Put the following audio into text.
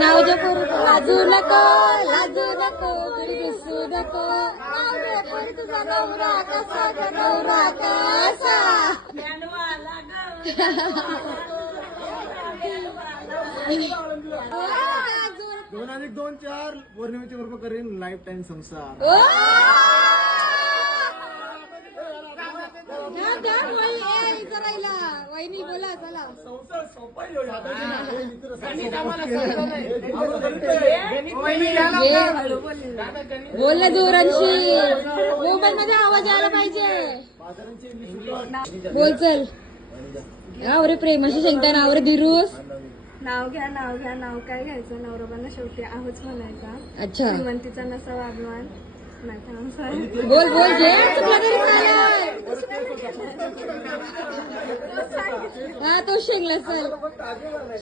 नावच्या पोरी लाजू नको, लाजू नको, घरी घुसू नको. नावच्या पोरी तुझा नवरा कसा, नवरा कसा. 2+2 4 पौर्णिमेची बरोबर करेन लाईफ टाइम संसार. वहिनी बोला चला. बोल ना जोरांशी, मोबाईल मध्ये आवाज आला पाहिजे. बोल चल. रे प्रेमाशी शंका नावर दिरूस. नाव घ्या, नाव घ्या, नाव काय घ्यायचं, नवरोबांना शेवटी आहोच म्हणायचा. अच्छा, श्रीमंतीचा नसावा अभिमान. बोल बोल जे चुकला तरी चालेल. हा तो शेंगला चल.